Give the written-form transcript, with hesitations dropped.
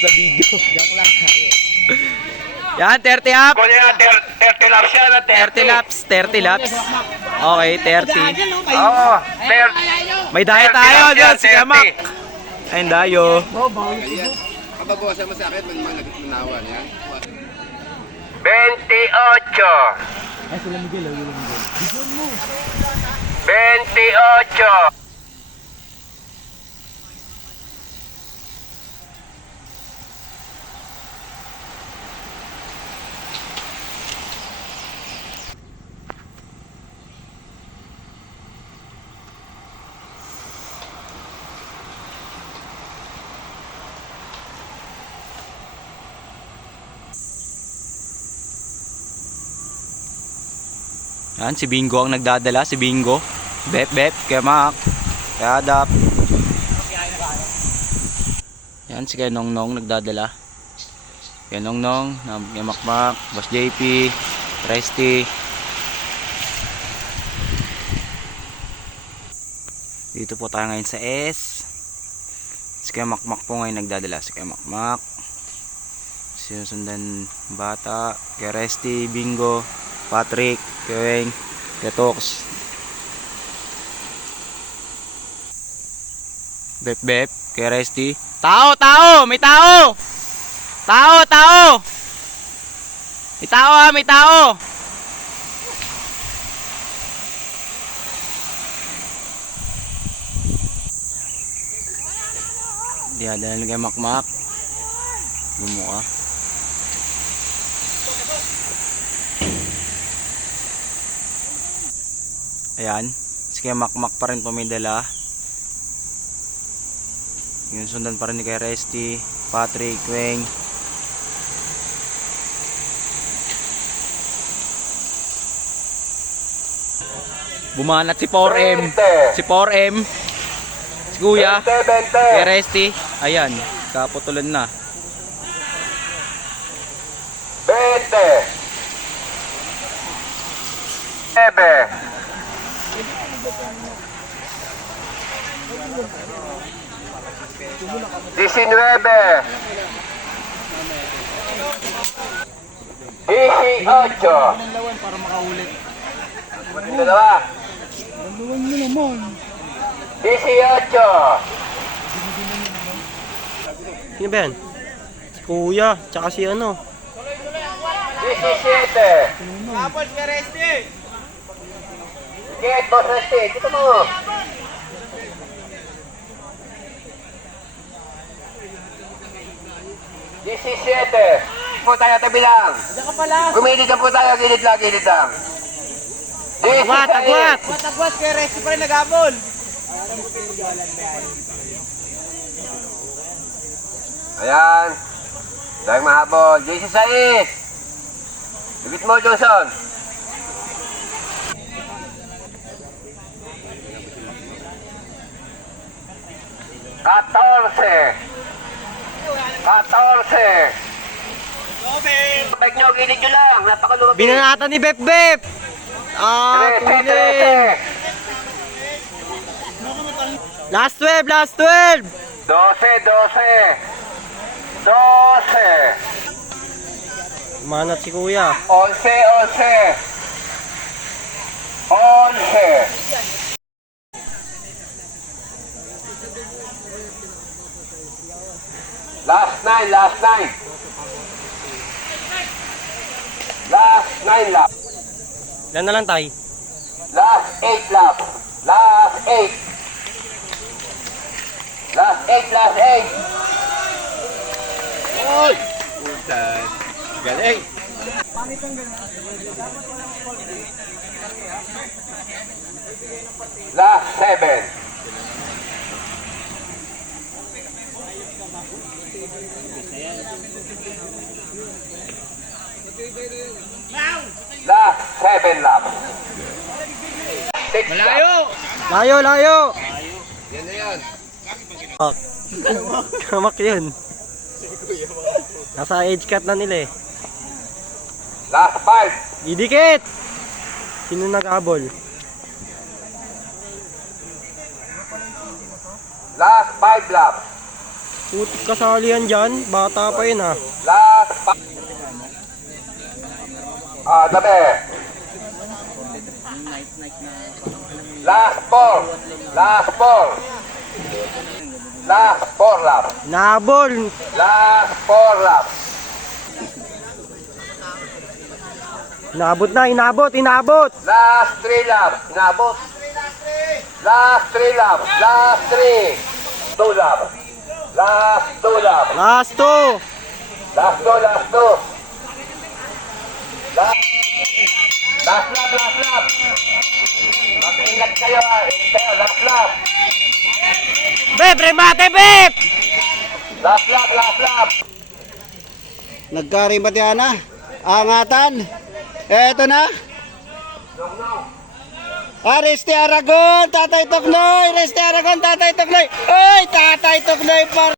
sa video. Joke lang tayo. Yan, 30 up. Kung yan, 30 laps yan, 30 laps, 30 laps. Okay, 30. Oo, May dayo tayo dyan, si Kamak. Ayun, dayo. Kababawasan mo sa akin, manawan yan. 28. Ay, sila Miguel, sila Miguel. 28. Yan, si Bingo ang nagdadala, si Bingo. Bep, Kamak, Kadap. Yan, si Nongnong nagdadala. Nongnong, Makmak, Boss JP, Resty. Dito po tayo ngayon sa S. Si Makmak po ngayon nagdadala, si Makmak. Sinusundan bata, Resty, Bingo, Patrick, Keweng, Ketox, Bep, Resty. Tao! May tao! Tao! May tao ha, may tao! Dihadala ng Makmak. Bumuka. Ayan, sige Makmak pa rin pumidala. Yung sundan pa rin ni kay Resty, Patrick, Weng. Bumanat si 4M. Si 4M. Si Kuya. Kay Resty. Ayan, kaputulan na. 20. 9. 19. 18. Para makaulit. Dalawa. Banduan mo naman. 18. Sino ba yan? Si Kuya, tsaka si ano. 17. Tapos kay Resty. Get boss Resty, dito mo. 17. Po tayo tabi lang. Diyan ka pala. Gumilid lang po tayo, gilid lang. Agwat kay Resty pa rin nag-abol. Ayan. Dahil mahabol. 16. Ibit mo, Johnson. Katorse. Bike nyo, gilid nyo lang. Napakaluwag. Binanatan ni Bep. Ah, 13. tuloy. Last 12. 12. Manat si Kuya. 11. Last 9 laps. Ilan na lang tayo? Last 8 laps. Last 8. Oy! Putan. Galing. Last 7. Last 7 laps. 6 Layo. Yan na yan. Kamak yun. Nasa edge cut na nila eh. Last 5. Idikit! Sino nag-abol? Last 5 laps. Putik kasali yan dyan. Bata pa yun ah. Last pa- tabi. Last 4. Last 4. Last 4 lap. Nabol. Last 4 lap. Inabot na, inabot. Last 3 lap. Nabot. Last 3 lap. Last 3. 2 lap. Last 2 lap. Last 2. Last 2. Last 2. Last lap. Mag-ingat kayo ha. Ingat kayo. Last lap. Beb, remate, Beb! Last lap. Nagkaribati na. Angatan. Eto na. Reste Aragon, Tatay Toknoy. Reste Aragon, Tatay Toknoy. Oy, Tatay Toknoy par.